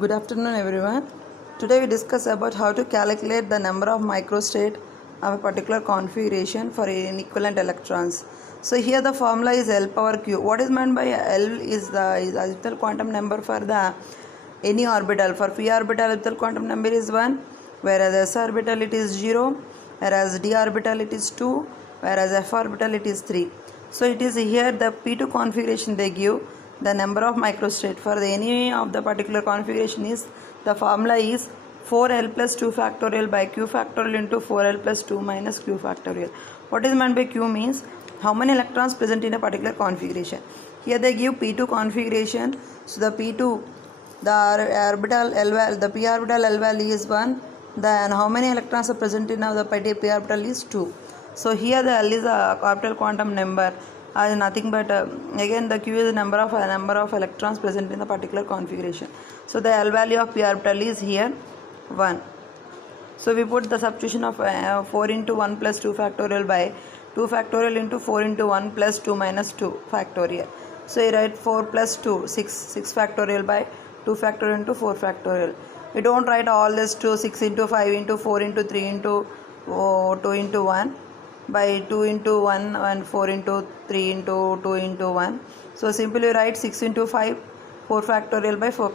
Good afternoon everyone. Today we discuss about how to calculate the number of microstate of a particular configuration for an equivalent electrons. So here the formula is L power Q. What is meant by L is the orbital quantum number for the any orbital. For p orbital orbital quantum number is 1, whereas s orbital it is 0, whereas d orbital it is 2, whereas f orbital it is 3. So it is here the p2 configuration they give the number of microstate for any of the particular configuration is the formula is 4l plus 2 factorial by q factorial into 4l plus 2 minus q factorial. What is meant by q means how many electrons present in a particular configuration. Here they give p2 configuration. So the p2 the orbital L value, the p orbital L value is 1, then how many electrons are present in the p orbital is 2. So here the L is the orbital quantum number, nothing but again the Q is the number of electrons present in the particular configuration. So the L value of p orbital is here 1. So we put the substitution of 4 into 1 plus 2 factorial by 2 factorial into 4 into 1 plus 2 minus 2 factorial. So you write 4 plus 2 6 factorial by 2 factorial into 4 factorial. We don't write all this to 6 into 5 into 4 into 3 into 2 into 1 by 2 into 1 and 4 into 3 into 2 into 1. So simply write 6 into 5 4 factorial by 4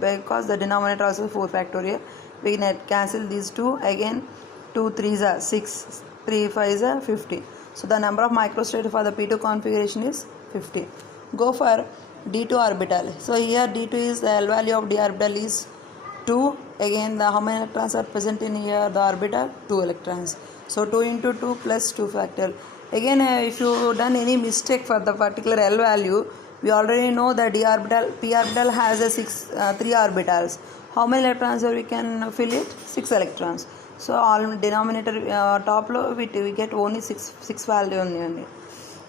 because the denominator also 4 factorial. We net cancel these two, again 2 3s are 6, 3 5s are 15. So the number of microstate for the p2 configuration is 15. Go for d2 orbital. So here d2 is the L value of d orbital is 2. Again the how many electrons are present in here the orbital 2 electrons. So 2 into 2 plus 2 factorial. Again if you done any mistake for the particular L value, we already know that d orbital p orbital has a 3 orbitals. How many electrons we can fill it? 6 electrons. So all denominator top low we get only 6 value only.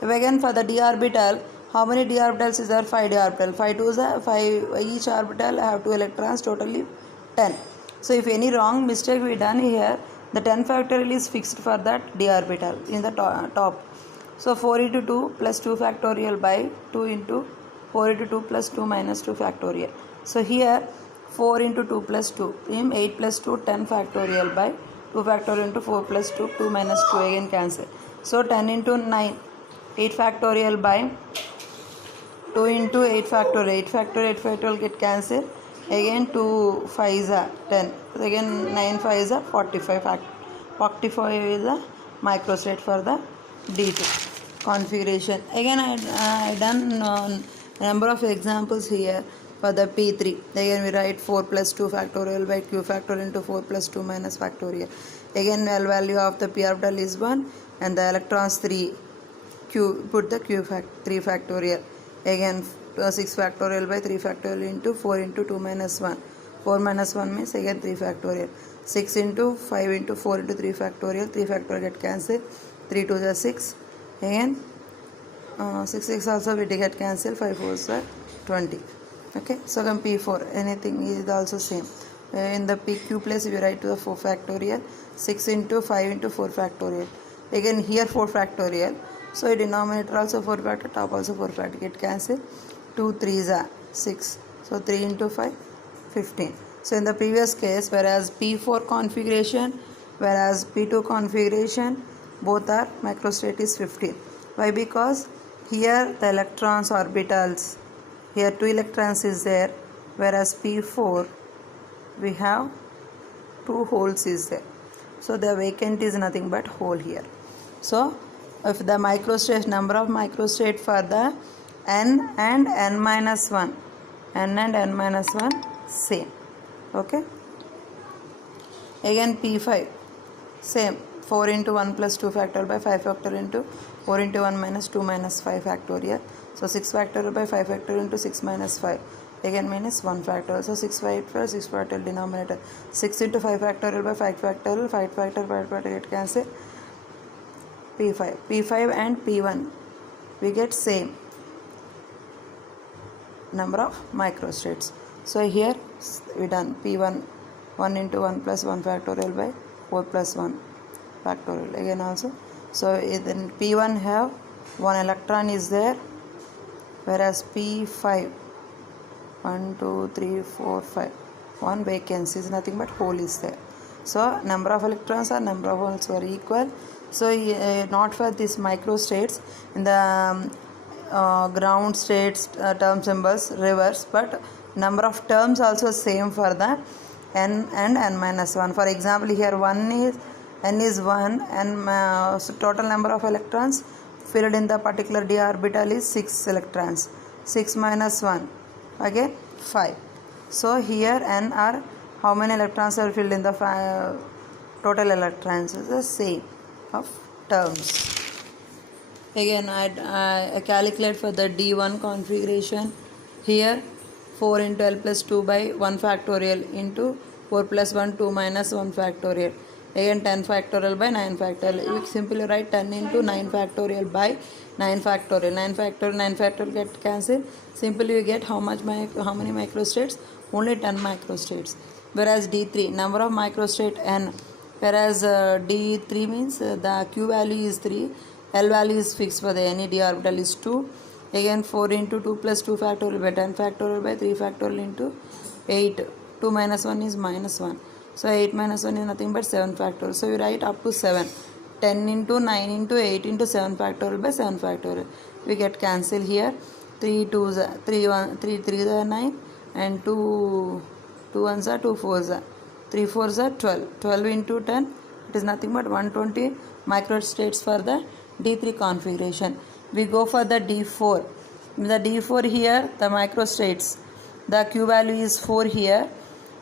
If again for the d orbital, how many d orbitals is there? 5 d orbital. 5 2s are 5, each orbital have 2 electrons, totally 10. So if any wrong mistake we done here, the 10 factorial is fixed for that d orbital in the top. So 4 into 2 plus 2 factorial by 2 into 4 into 2 plus 2 minus 2 factorial. So here 4 into 2 plus 2, 8 plus 2 10 factorial by 2 factorial into 4 plus 2 2 minus 2, again cancel. So 10 into 9 8 factorial by 2 into 8 factorial, 8 factorial get cancelled, again 2 5s are 10, again 9 5s are 45 45 is the microstate for the D2 configuration. Again I done number of examples here for the P3. Again we write 4 plus 2 factorial by Q factorial into 4 plus 2 minus factorial. Again L value of the P orbital is 1 and the electrons 3. Q put the 3 factorial. Again 6 factorial by 3 factorial into 4 into 2 minus 1. 4 minus 1 means again 3 factorial. 6 into 5 into 4 into 3 factorial. 3 factorial get cancelled. 3 2s are 6. Again 6 6 also we get cancelled. 5 4s are 20. Okay, so then P4 anything is also same. In the PQ place we write to the 4 factorial. 6 into 5 into 4 factorial. Again here 4 factorial. So denominator also 4 factor, top also 4 factor, get cancelled. 2 3s are 6. So 3 into 5 15. So in the previous case, whereas P4 configuration, whereas P2 configuration, both are microstate is 15. Why? Because here the electrons orbitals, here 2 electrons is there, whereas P4 we have 2 holes is there. So the vacant is nothing but hole here. So if the microstate, number of microstate for the n and n minus 1, n and n minus 1 same. Okay, again P5 same, 4 into 1 plus 2 factorial by 5 factorial into 4 into 1 minus 2 minus 5 factorial. So 6 factorial by 5 factorial into 6 minus 5, again minus 1 factorial. So 6 factorial denominator, 6 into 5 factorial by 5 factorial, 5 factorial get cancel. P5 and P1 we get same number of microstates. So here we done P1 1 into 1 plus 1 factorial by 4 plus 1 factorial, again also. So then P1 have 1 electron is there, whereas P5 1 2 3 4 5. One vacancy is nothing but hole is there. So number of electrons or number of holes are equal. So not for this microstates in the ground states term symbols reverse, but number of terms also same for the n and n minus 1. For example, here n is 1 and so total number of electrons filled in the particular d orbital is 6 electrons. 6 minus 1 again 5. So here n are how many electrons are filled in the total electrons is the same of terms. Again I calculate for the D1 configuration. Here 4 into L plus 2 by 1 factorial into 4 plus 1 2 minus 1 factorial. Again 10 factorial by 9 factorial. You simply write 10 into 9 factorial by 9 factorial. 9 factorial get cancelled. Simply you get how many microstates? Only 10 microstates. Whereas D3 number of microstate n. Whereas D3 means the Q value is 3, L value is fixed for the any d orbital is 2. Again 4 into 2 plus 2 factorial by 10 factorial by 3 factorial into 8. 2 minus 1 is minus 1. So 8 minus 1 is nothing but 7 factorial. So you write up to 7. 10 into 9 into 8 into 7 factorial by 7 factorial. We get cancel here. 3 2s are 3 1 3 3s are 9 and 2 1s are 2 4s are 3 4s are 12. 12 into 10 it is nothing but 120 microstates for the D3 configuration. We go for the D4. The D4 here the microstates. The Q value is 4 here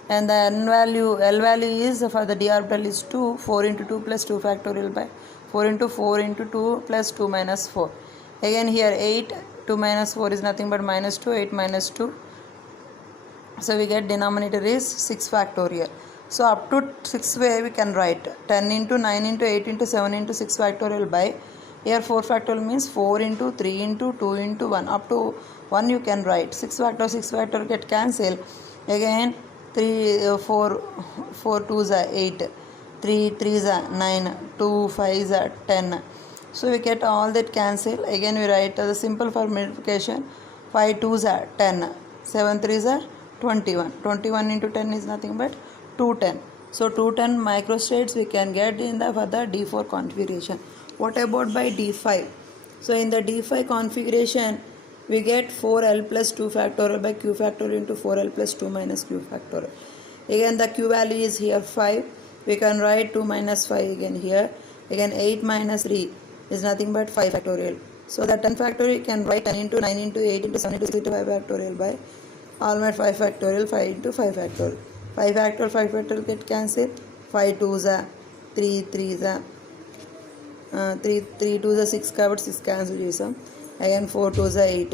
and the L value is for the d orbital is 2. 4 into 2 plus 2 factorial by 4 into 2 plus 2 minus 4. Again here 8 2 minus 4 is nothing but minus 2. 8 minus 2. So we get denominator is 6 factorial. So up to 6 way we can write 10 into 9 into 8 into 7 into 6 factorial by here 4 factorial means 4 into 3 into 2 into 1 up to 1 you can write 6 factorial get cancel. Again 3 4 2s are 8, 3 3s are 9, 2 5s are 10. So we get all that cancel. Again we write the simple for multiplication 5 2s are 10, 7 3s are 21. 21 into 10 is nothing but 210. So 210 microstates we can get in the for the D4 configuration. What about by D5? So in the D5 configuration we get 4L plus 2 factorial by Q factorial into 4L plus 2 minus Q factorial. Again the Q value is here 5. We can write 2 minus 5 again here. Again 8 minus 3 is nothing but 5 factorial. So the 10 factorial you can write 10 into 9 into 8 into 7 into 6 into 5 factorial by almost 5 factorial 5 into 5 factorial. 5 factorial get cancelled. 5 2s are 3 3s are 3 2s are 6 కాబట్టి 6 cancel చేసాం. Again 4 2s are 8.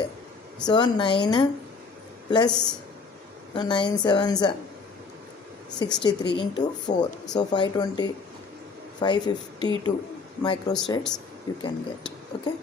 So 9 plus 9 7s are 63 into 4. So 552 microstates you can get. Okay.